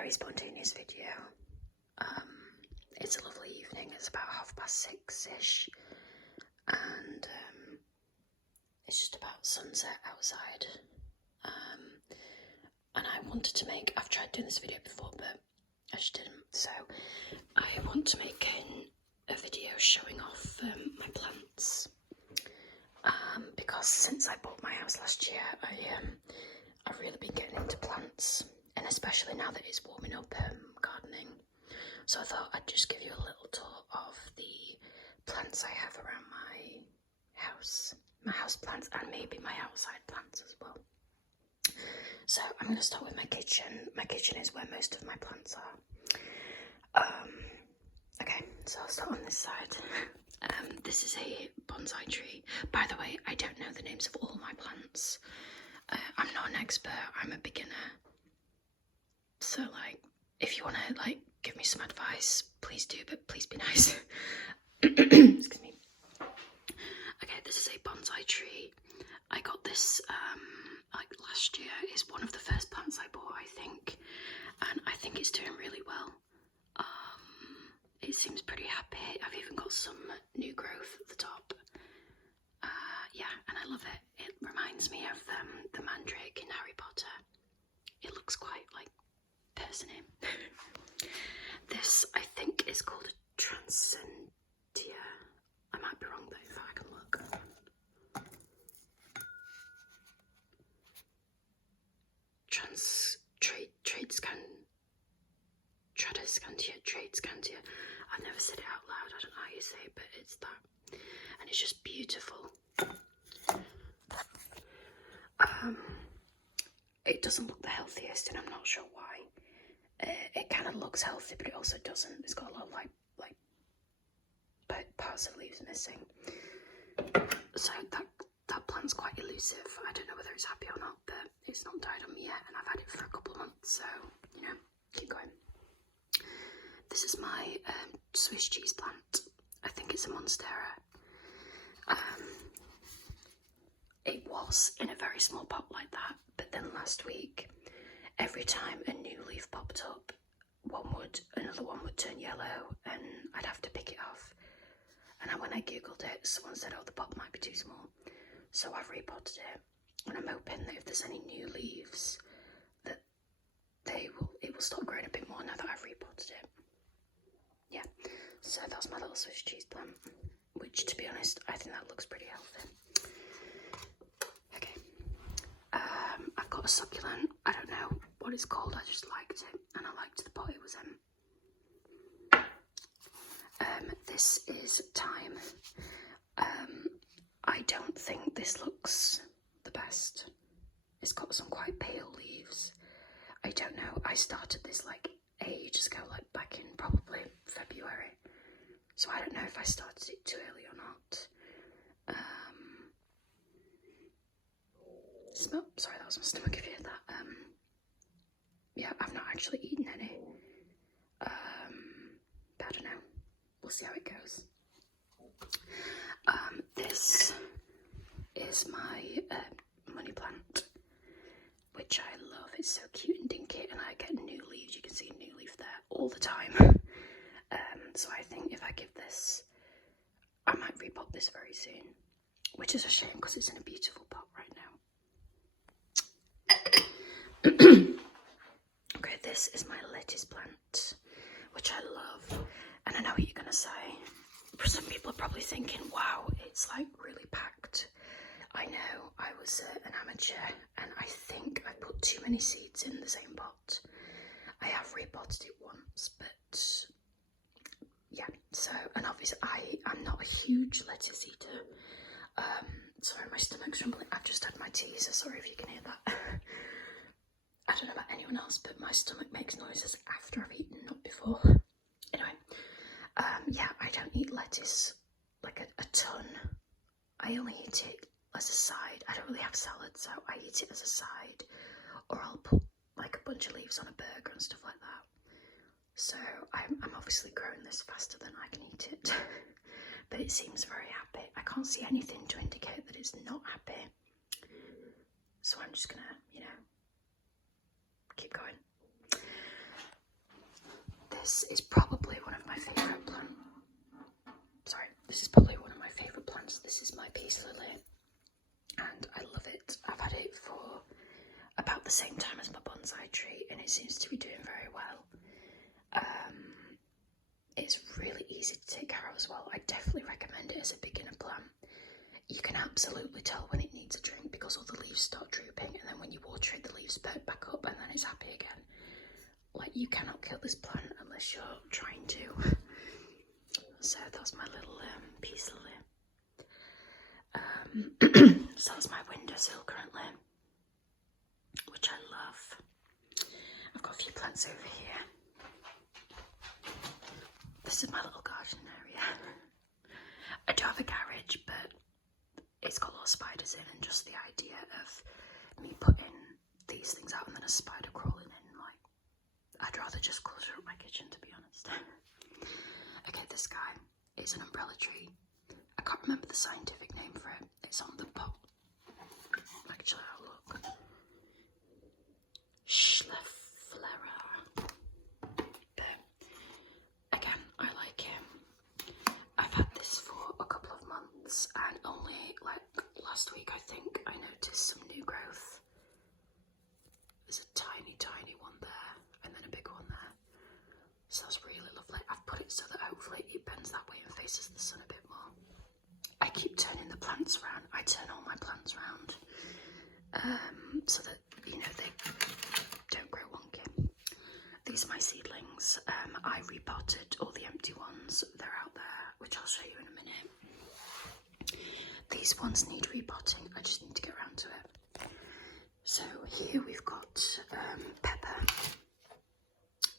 very spontaneous video. It's a lovely evening, it's about 6:30ish, and it's just about sunset outside. And I wanted to make, I've tried doing this video before, but I just didn't, so I want to make a video showing off my plants, because since I bought my house last year, I've really been getting into plants, and especially now that it's warming up, gardening. So I thought I'd just give you a little tour of the plants I have around my house plants, and maybe my outside plants as well. So I'm going to start with my kitchen. My kitchen is where most of my plants are. Okay, so I'll start on this side. This is a bonsai tree. By the way, I don't know the names of all my plants. I'm not an expert, I'm a beginner. So, like, if you want to, like, give me some advice, please do, but please be nice. Excuse me. Okay, this is a bonsai tree. I got this, like, last year. It's one of the first plants I bought, I think. And I think it's doing really well. It seems pretty happy. I've even got some new growth at the top. Yeah, and I love it. It reminds me of the mandrake in Harry Potter. It looks quite, like, persony. This, I think, is called a Transcentia. I might be wrong though, if I can look. Tradescantia. I've never said it out loud, I don't know how you say it, but it's that. And it's just beautiful. It doesn't look the healthiest, and I'm not sure why. It kind of looks healthy, but it also doesn't. It's got a lot of like parts of leaves missing. So that plant's quite elusive. I don't know whether it's happy or not, but it's not died on me yet, and I've had it for a couple of months, so, you know, keep going. This is my Swiss cheese plant. I think it's a Monstera. It was in a very small pot like that, but then last week, every time a new leaf popped up, another one would turn yellow, and I'd have to pick it off. And when I googled it, someone said, oh, the pot might be too small. So I've repotted it, and I'm hoping that if there's any new leaves, that it will start growing a bit more now that I've repotted it. Yeah, so that's my little Swiss cheese plant, which, to be honest, I think that looks pretty healthy. Okay, I've got a succulent. I don't know what it's called, I just liked it, and I liked the pot it was in. This is thyme. I don't think this looks the best. It's got some quite pale leaves. I don't know, I started this like ages ago, like back in probably February. So I don't know if I started it too early or not. Sorry, that was my stomach if you heard that. Yeah, I've not actually eaten any. But I don't know. We'll see how it goes. This is my money plant, which I love. It's so cute and dinky, and I get new leaves. You can see a new leaf there all the time. So I think if I give this, I might repot this very soon, which is a shame because it's in a beautiful pot right now. Okay, this is my lettuce plant, which I love, and I know what you're gonna say. Some people are probably thinking, wow, it's like really packed. I know, I was an amateur, and I think I put too many seeds in the same pot. I have repotted it once, but yeah, so, and obviously I'm not a huge lettuce eater. Sorry, my stomach's rumbling. I've just had my tea, so sorry if you can hear that. I don't know about anyone else, but my stomach makes noises after I've eaten, not before. Anyway, yeah, I don't eat lettuce like a ton. I only eat it as a side. I don't really have salad, so I eat it as a side, or I'll put like a bunch of leaves on a burger and stuff like that. So I'm obviously growing this faster than I can eat it, but it seems very happy. I can't see anything to indicate that it's not happy. So I'm just gonna, you know, keep going. this is probably one of my favourite plants. Sorry, this is probably one of my favourite plants. This is my peace lily, and I love it. I've had it for about the same time as my bonsai tree, and it seems to be doing very well. It's really easy to take care of as well. I definitely recommend it as a beginner plant. You can absolutely tell when it needs a drink because all the leaves start drooping, and then when you water it, the leaves perk back up, and then it's happy again. Like, you cannot kill this plant unless you're trying to. So that's my little peace lily. So that's my windowsill currently, which I love. I've got a few plants over here. This is my little garden area. I do have a garage, but it's got a lot of spiders in, and just the idea of me putting these things out and then a spider crawling in, like, I'd rather just clutter up my kitchen, to be honest. Okay, this guy is an umbrella tree. I can't remember the scientific name for it. It's on the pot. Actually, I'll look. Schlefflera. But again, I like him. I've had this for a couple of months, and only like last week I think I noticed some new growth. There's a tiny one there, and then a big one there. So that's really lovely. I've put it so that hopefully it bends that way and faces the sun a bit more. I keep turning the plants around. I turn all my plants around so that, you know, they don't grow wonky. These are my seedlings. I repotted all the empty ones. They're out there, which I'll show you in a minute. These ones need repotting. I just need to get around to it. So here we've got pepper.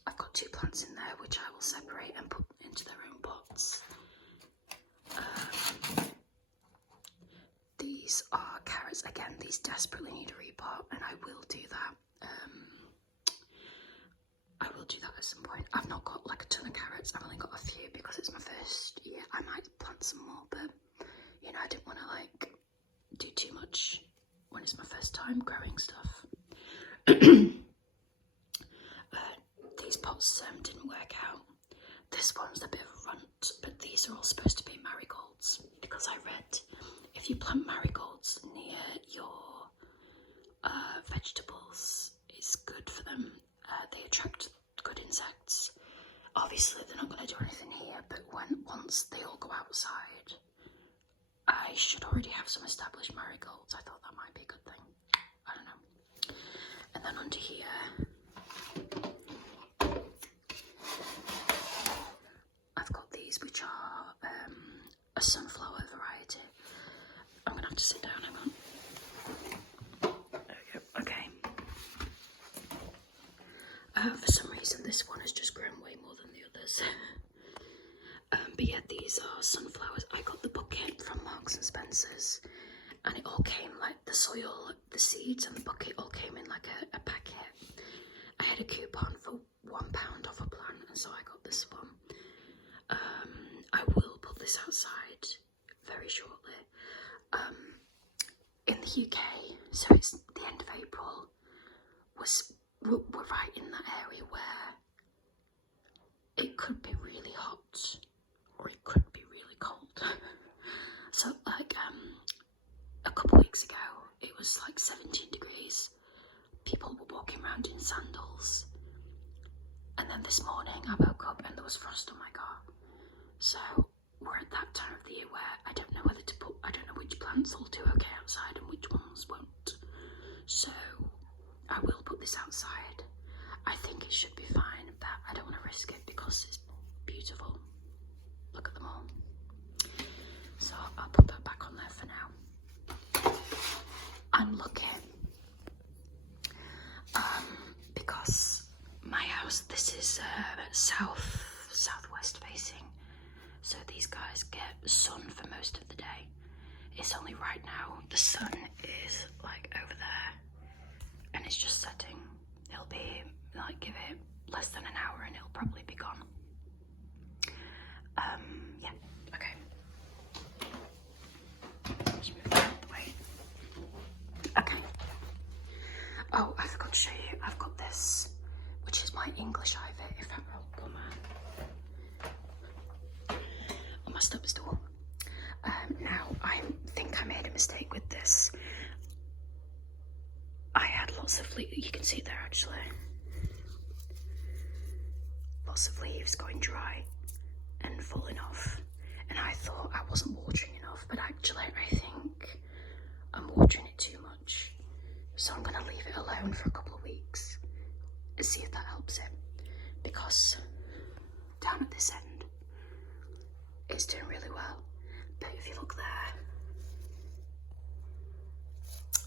I've got 2 plants in there which I will separate and put into their own pots. These are carrots. Again, these desperately need a repot, and I will do that. I will do that at some point. I've not got like a ton of carrots. I've only got a few because it's my first year. I might plant some more, but you know, I didn't want to like do too much when it's my first time growing stuff. These pots didn't work out. This one's a bit of a runt, but these are all supposed to be marigolds because I read if you plant marigolds near your vegetables, it's good for them. They attract good insects. Obviously, they're not going to do anything here, but once they all go outside, I should already have some established marigolds. I thought that might be a good thing. I don't know. And then under here, I've got these, which are a sunflower variety. I'm going to have to sit down, hang on. There we go. Okay. For some reason, this one has just grown way more than the others. But yeah, these are sunflowers. I got the bucket from Marks and Spencer's, and it all came like the soil, the seeds, and the bucket all came in like a packet. I had a coupon for £1 off a plant, and so I got this one. I will put this outside very shortly. In the UK, so it's the end of April, we're right in that area where it could be really hot or it could be really cold. So like a couple weeks ago it was like 17 degrees. People were walking around in sandals, and then this morning I woke up and there was frost on my car. So we're at that time of the year where I don't know whether to put, I don't know which plants will do okay outside and which ones won't. So I will put this outside. I think it should be fine, but I don't want to risk it because it's beautiful. Look at them all. So I'll put that back on there for now. I'm looking because my house, this is southwest facing, so these guys get sun for most of the day. It's only right now the sun is like over there and it's just setting. It'll be like, give it less than an hour and it'll probably be gone. Yeah, okay. Just move that out of the way. Okay. Oh, I forgot to show you. I've got this, which is my English ivy. If I, oh, come on. step stool. Now, I think I made a mistake with this. I had lots of leaves, you can see it there actually. Lots of leaves going dry and falling off. And I thought I wasn't watering enough, but actually I think I'm watering it too much. So I'm going to leave it alone for a couple of weeks and see if that helps it. Because down at this end, it's doing really well. But if you look there,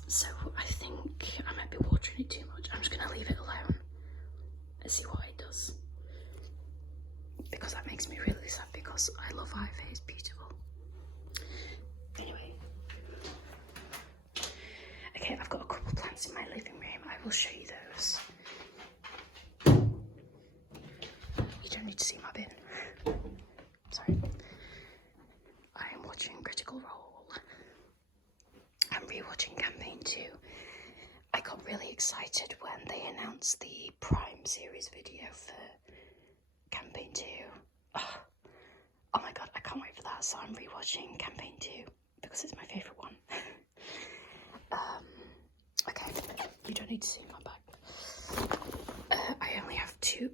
so I think I might be watering it too much. I'm just going to leave it alone and see what it does. Because that makes me really sad because I love ivy, it's beautiful. Anyway. Okay, I've got a couple of plants in my living room. I will show you those. You don't need to see my bin. Sorry. I am watching Critical Role. I'm rewatching Campaign 2. I got really excited when they announced the Prime series video for Campaign 2. Oh my god, I can't wait for that. So I'm rewatching Campaign 2 because it's my favourite one. Okay, you don't need to see my back. I only have 3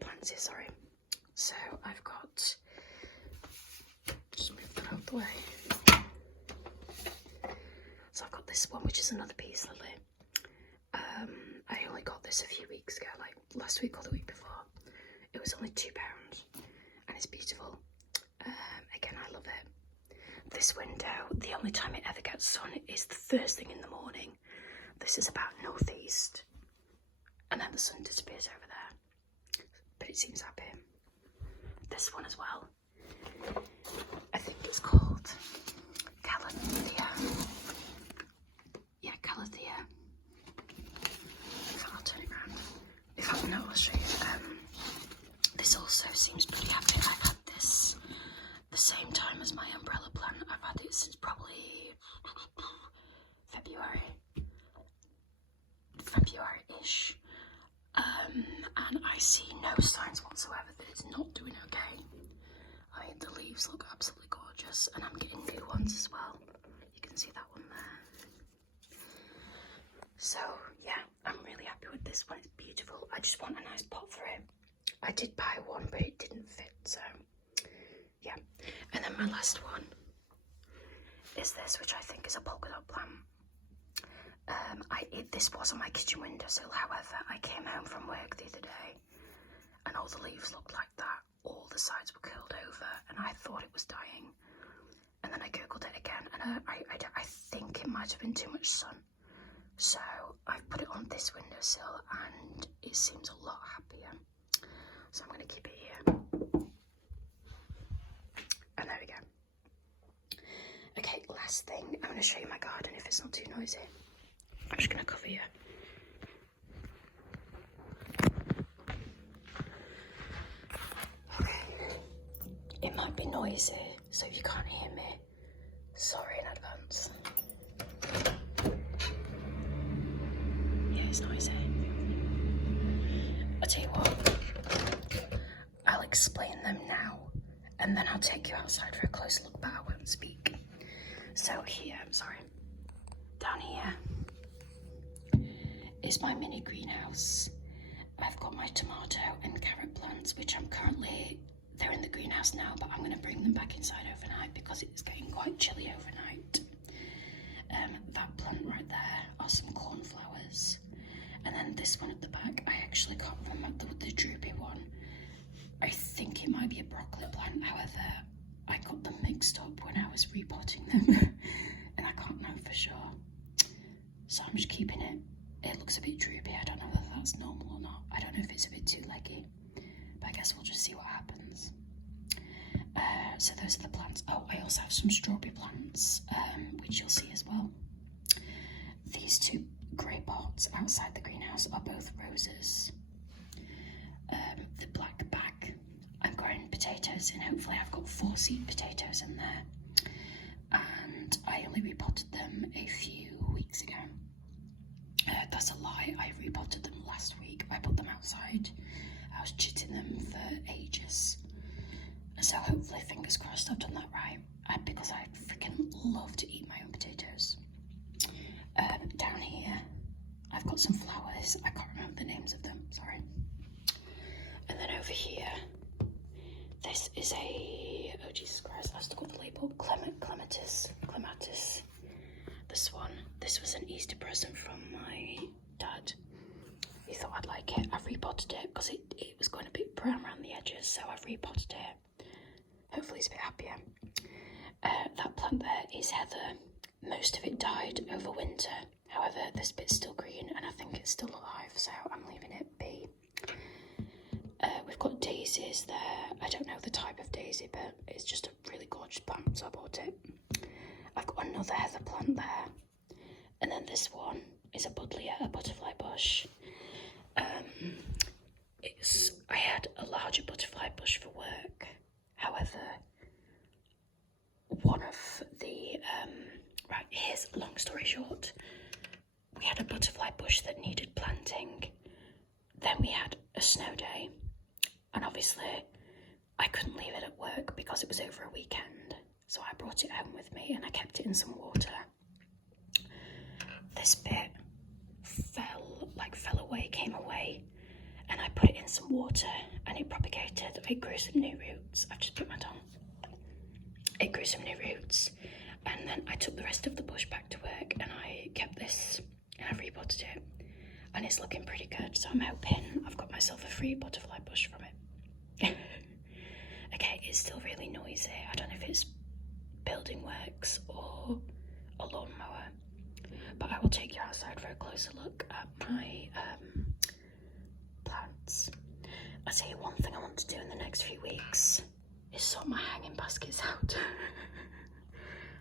plants here, sorry. So I've got, just move that out of the way. So I've got this one, which is another peace lily. I only got this a few weeks ago, like last week or the week before. It was only £2 and it's beautiful. Again, I love it. This window, the only time it ever gets sun is the first thing in the morning. This is about northeast, and then the sun disappears over there, but it seems happy. This one as well, I think it's called Calathea. Yeah, Calathea. I'll turn it around. If I know, I'll show you. This also seems pretty happy. I've had this the same time as my umbrella plant. I've had it since probably February-ish. And I see no signs whatsoever that it's not doing okay. I mean, the leaves look absolutely gorgeous, and I'm getting new ones as well. You can see that one there. So yeah, I'm really happy with this one. It's beautiful. I just want a nice pot for it. I did buy one, but it didn't fit, so yeah. And then my last one is this, which I think is a polka dot plant. This was on my kitchen windowsill, however, I came home from work the other day and all the leaves looked like that. All the sides were curled over and I thought it was dying. And then I googled it again and I think it might have been too much sun. So I've put it on this windowsill and it seems a lot happier. So I'm going to keep it here. And there we go. Okay, last thing, I'm going to show you my garden if it's not too noisy. I'm just going to cover you. Okay. It might be noisy, so if you can't hear me, sorry in advance. Yeah, it's noisy. I'll tell you what, I'll explain them now, and then I'll take you outside for a close look, but I won't speak. So here, down here is my mini greenhouse. I've got my tomato and carrot plants, which they're in the greenhouse now, but I'm going to bring them back inside overnight because it's getting quite chilly overnight. That plant right there are some cornflowers. And then this one at the back, I actually can't remember the droopy one. I think it might be a broccoli plant, however, I got them mixed up when I was repotting them and I can't know for sure. So I'm just keeping it. It looks a bit droopy. I don't know whether that's normal or not. I don't know if it's a bit too leggy, but I guess we'll just see what happens. So those are the plants. Oh, I also have some strawberry plants, which you'll see as well. These 2 grey pots outside the greenhouse are both roses. The black bag, I'm growing potatoes in. Hopefully I've got 4 seed potatoes in there. And I only repotted them a few weeks ago. That's a lie, I repotted them last week. I put them outside. I was chitting them for ages. So hopefully, fingers crossed, I've done that right. Because I freaking love to eat my own potatoes. Down here, I've got some flowers. I can't remember the names of them, sorry. And then over here, this is a, oh Jesus Christ, I've still got the label, Clematis. This was an Easter present from my dad. He thought I'd like it. I've repotted it because it was going a bit brown around the edges, so I've repotted it. Hopefully it's a bit happier. That plant there is heather. Most of it died over winter. However, this bit's still green and I think it's still alive, so I'm leaving it be. We've got daisies there. I don't know the type of daisy, but it's just a really gorgeous plant, so I bought it. I've got another heather plant there. And then this one is a buddleia, a butterfly bush. I had a larger butterfly bush for work. However, one of the, right, here's a long story short. We had a butterfly bush that needed planting. Then we had a snow day. And obviously, I couldn't leave it at work because it was over a weekend. So I brought it home with me and I kept it in some water. This bit fell away, came away, and I put it in some water and it propagated. It grew some new roots. I've just put my tongue. It grew some new roots, and then I took the rest of the bush back to work and I kept this and I've repotted it, and it's looking pretty good. So I'm hoping I've got myself a free butterfly bush from it. Okay, it's still really noisy. I don't know if it's building works or a lawnmower, but I will take you outside for a closer look at my plants. I'll tell you one thing I want to do in the next few weeks is sort my hanging baskets out.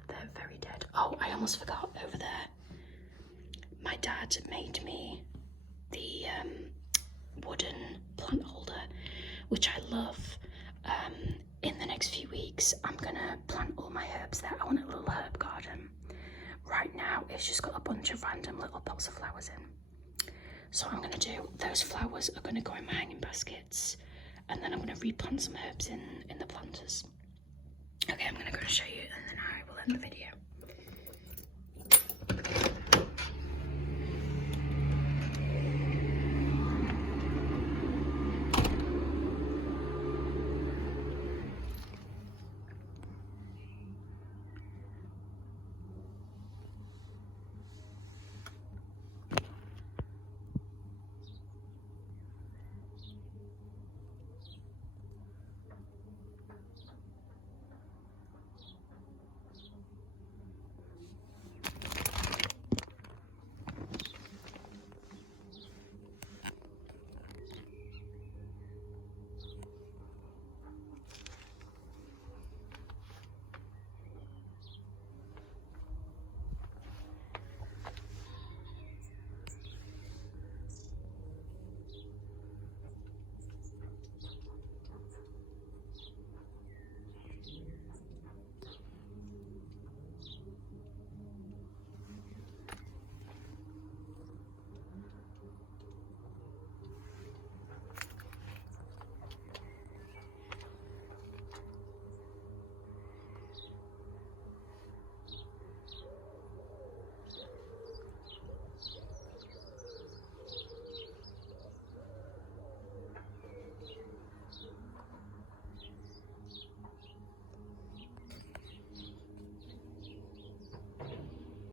They're very dead. Oh, I almost forgot over there. My dad made me the wooden plant holder, which I love. In the next few weeks, I'm gonna plant all my herbs there. I want a little herb garden. Right now, it's just got a bunch of random little pots of flowers in. So I'm gonna do, those flowers are gonna go in my hanging baskets, and then I'm gonna replant some herbs in the planters. Okay, I'm gonna go and show you, and then I will end the video.